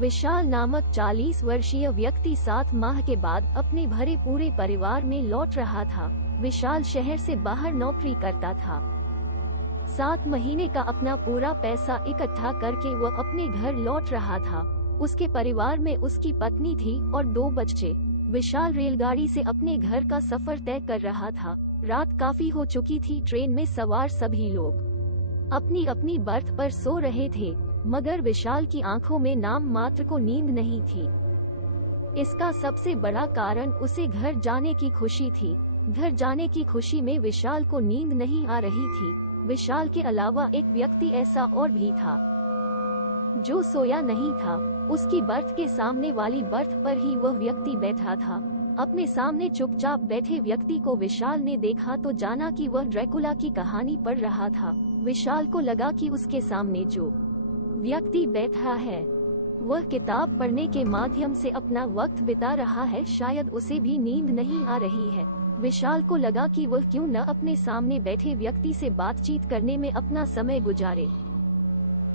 विशाल नामक 40 वर्षीय व्यक्ति 7 माह के बाद अपने भरे पूरे परिवार में लौट रहा था। विशाल शहर से बाहर नौकरी करता था। 7 महीने का अपना पूरा पैसा इकट्ठा करके वह अपने घर लौट रहा था। उसके परिवार में उसकी पत्नी थी और 2 बच्चे। विशाल रेलगाड़ी से अपने घर का सफर तय कर रहा था। रात काफी हो चुकी थी। ट्रेन में सवार सभी लोग अपनी अपनी बर्थ पर सो रहे थे, मगर विशाल की आंखों में नाम मात्र को नींद नहीं थी। इसका सबसे बड़ा कारण उसे घर जाने की खुशी थी। घर जाने की खुशी में विशाल को नींद नहीं आ रही थी। विशाल के अलावा एक व्यक्ति ऐसा और भी था जो सोया नहीं था। उसकी बर्थ के सामने वाली बर्थ पर ही वह व्यक्ति बैठा था। अपने सामने चुपचाप बैठे व्यक्ति को विशाल ने देखा तो जाना कि वह ड्रैकुला की कहानी पढ़ रहा था। विशाल को लगा कि उसके सामने जो व्यक्ति बैठा है वह किताब पढ़ने के माध्यम से अपना वक्त बिता रहा है। शायद उसे भी नींद नहीं आ रही है। विशाल को लगा कि वह क्यों न अपने सामने बैठे व्यक्ति से बातचीत करने में अपना समय गुजारे।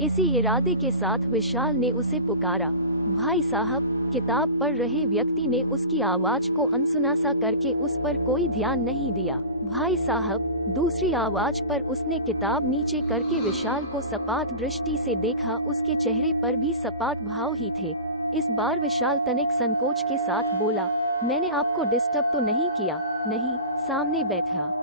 इसी इरादे के साथ विशाल ने उसे पुकारा। भाई साहब। किताब पढ़ रहे व्यक्ति ने उसकी आवाज को अनसुना सा करके उस पर कोई ध्यान नहीं दिया। भाई साहब। दूसरी आवाज पर उसने किताब नीचे करके विशाल को सपाट दृष्टि से देखा। उसके चेहरे पर भी सपाट भाव ही थे। इस बार विशाल तनिक संकोच के साथ बोला, मैंने आपको डिस्टर्ब तो नहीं किया? नहीं, सामने बैठा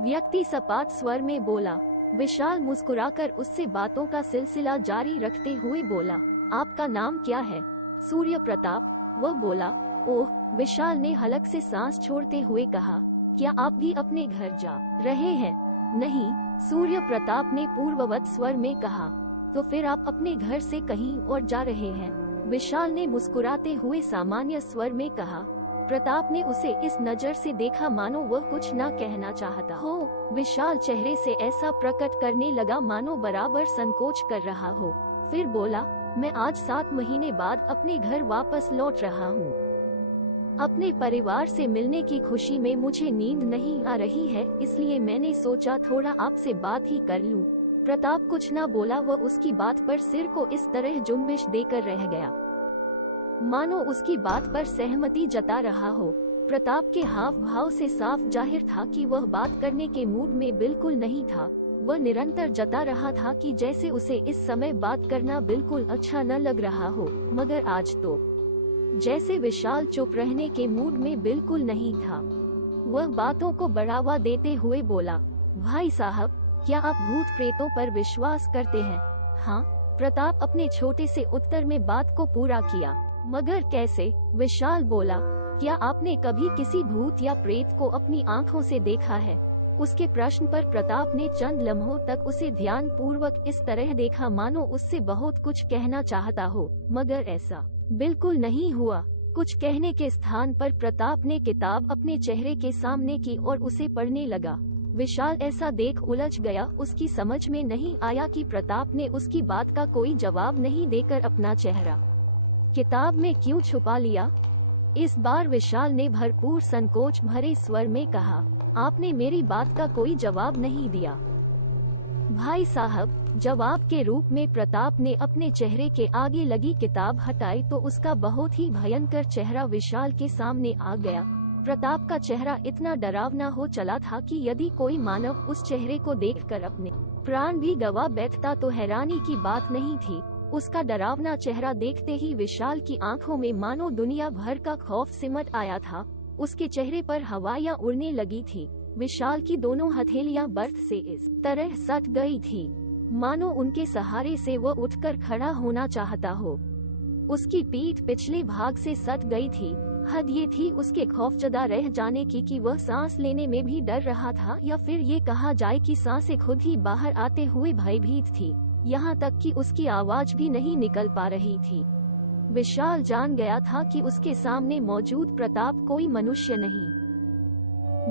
व्यक्ति सपाट स्वर में बोला। विशाल मुस्कुराकर उससे बातों का सिलसिला जारी रखते हुए बोला, आपका नाम क्या है? सूर्य प्रताप। वह बोला। ओह। विशाल ने हलक से सांस छोड़ते हुए कहा, क्या आप भी अपने घर जा रहे हैं? नहीं, सूर्य प्रताप ने पूर्ववत स्वर में कहा। तो फिर आप अपने घर से कहीं और जा रहे हैं? विशाल ने मुस्कुराते हुए सामान्य स्वर में कहा। प्रताप ने उसे इस नजर से देखा मानो वह कुछ न कहना चाहता हो। विशाल चेहरे से ऐसा प्रकट करने लगा मानो बराबर संकोच कर रहा हो। फिर बोला, मैं आज 7 महीने बाद अपने घर वापस लौट रहा हूँ। अपने परिवार से मिलने की खुशी में मुझे नींद नहीं आ रही है, इसलिए मैंने सोचा थोड़ा आपसे बात ही कर लूं। प्रताप कुछ न बोला। वह उसकी बात पर सिर को इस तरह जुम्बिश देकर रह गया मानो उसकी बात पर सहमति जता रहा हो। प्रताप के हाव भाव से साफ जाहिर था कि वह बात करने के मूड में बिल्कुल नहीं था। वह निरंतर जता रहा था कि जैसे उसे इस समय बात करना बिल्कुल अच्छा न लग रहा हो, मगर आज तो जैसे विशाल चुप रहने के मूड में बिल्कुल नहीं था। वह बातों को बढ़ावा देते हुए बोला, भाई साहब, क्या आप भूत प्रेतों पर विश्वास करते हैं? हाँ। प्रताप अपने छोटे से उत्तर में बात को पूरा किया। मगर कैसे? विशाल बोला। क्या आपने कभी किसी भूत या प्रेत को अपनी आँखों से देखा है? उसके प्रश्न पर प्रताप ने चंद लम्हों तक उसे ध्यान पूर्वक इस तरह देखा मानो उससे बहुत कुछ कहना चाहता हो, मगर ऐसा बिल्कुल नहीं हुआ। कुछ कहने के स्थान पर प्रताप ने किताब अपने चेहरे के सामने की और उसे पढ़ने लगा। विशाल ऐसा देख उलझ गया। उसकी समझ में नहीं आया कि प्रताप ने उसकी बात का कोई जवाब नहीं देकर अपना चेहरा किताब में क्यों छुपा लिया। इस बार विशाल ने भरपूर संकोच भरे स्वर में कहा, आपने मेरी बात का कोई जवाब नहीं दिया। भाई साहब। जवाब के रूप में प्रताप ने अपने चेहरे के आगे लगी किताब हटाई तो उसका बहुत ही भयंकर चेहरा विशाल के सामने आ गया। प्रताप का चेहरा इतना डरावना हो चला था कि यदि कोई मानव उस चेहरे को देखकर अपने प्राण भी गवा बैठता तो हैरानी की बात नहीं थी। उसका डरावना चेहरा देखते ही विशाल की आंखों में मानो दुनिया भर का खौफ सिमट आया था। उसके चेहरे पर हवाइयाँ उड़ने लगी थी। विशाल की दोनों हथेलियां बर्थ से इस तरह सट गई थी मानो उनके सहारे से वह उठकर खड़ा होना चाहता हो। उसकी पीठ पिछले भाग से सट गई थी। हद ये थी उसके खौफजदा रह जाने की कि वह सांस लेने में भी डर रहा था, या फिर ये कहा जाए कि सांसें खुद ही बाहर आते हुए भयभीत थी। यहाँ तक कि उसकी आवाज भी नहीं निकल पा रही थी। विशाल जान गया था कि उसके सामने मौजूद प्रताप कोई मनुष्य नहीं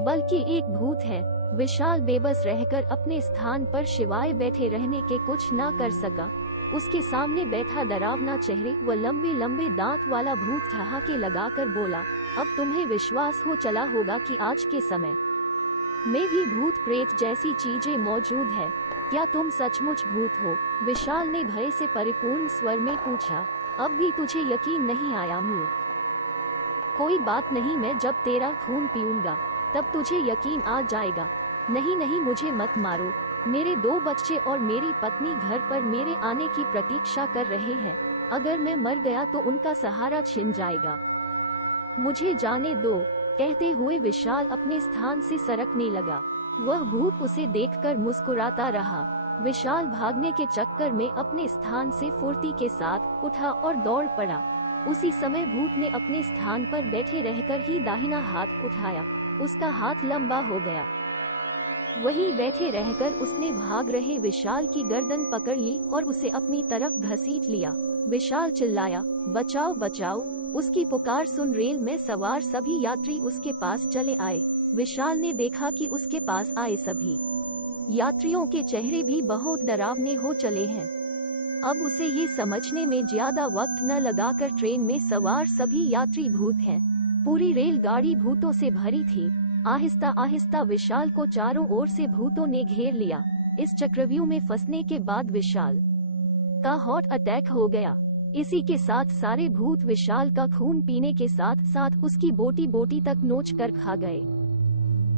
बल्कि एक भूत है। विशाल बेबस रहकर अपने स्थान पर शिवाय बैठे रहने के कुछ न कर सका। उसके सामने बैठा डरावना चेहरे व लंबे लंबे दांत वाला भूत ठहाके लगाकर बोला, अब तुम्हें विश्वास हो चला होगा कि आज के समय में भी भूत प्रेत जैसी चीजें मौजूद है। क्या तुम सचमुच भूत हो? विशाल ने भय से परिपूर्ण स्वर में पूछा। अब भी तुझे यकीन नहीं आया मूर्ख। कोई बात नहीं, मैं जब तेरा खून पीऊंगा तब तुझे यकीन आ जाएगा। नहीं नहीं, मुझे मत मारो। मेरे 2 बच्चे और मेरी पत्नी घर पर मेरे आने की प्रतीक्षा कर रहे हैं। अगर मैं मर गया तो उनका सहारा छिन जाएगा। मुझे जाने दो। कहते हुए विशाल अपने स्थान से सरकने लगा। वह भूत उसे देखकर मुस्कुराता रहा। विशाल भागने के चक्कर में अपने स्थान से फुर्ती के साथ उठा और दौड़ पड़ा। उसी समय भूत ने अपने स्थान पर बैठे रहकर ही दाहिना हाथ उठाया। उसका हाथ लंबा हो गया। वहीं बैठे रहकर उसने भाग रहे विशाल की गर्दन पकड़ ली और उसे अपनी तरफ घसीट लिया। विशाल चिल्लाया, बचाओ बचाओ। उसकी पुकार सुन रेल में सवार सभी यात्री उसके पास चले आए। विशाल ने देखा कि उसके पास आए सभी यात्रियों के चेहरे भी बहुत डरावने हो चले हैं। अब उसे ये समझने में ज्यादा वक्त न लगाकर ट्रेन में सवार सभी यात्री भूत हैं। पूरी रेलगाड़ी भूतों से भरी थी। आहिस्ता आहिस्ता विशाल को चारों ओर से भूतों ने घेर लिया। इस चक्रव्यूह में फंसने के बाद विशाल का हार्ट अटैक हो गया। इसी के साथ सारे भूत विशाल का खून पीने के साथ साथ उसकी बोटी बोटी तक नोच कर खा गए।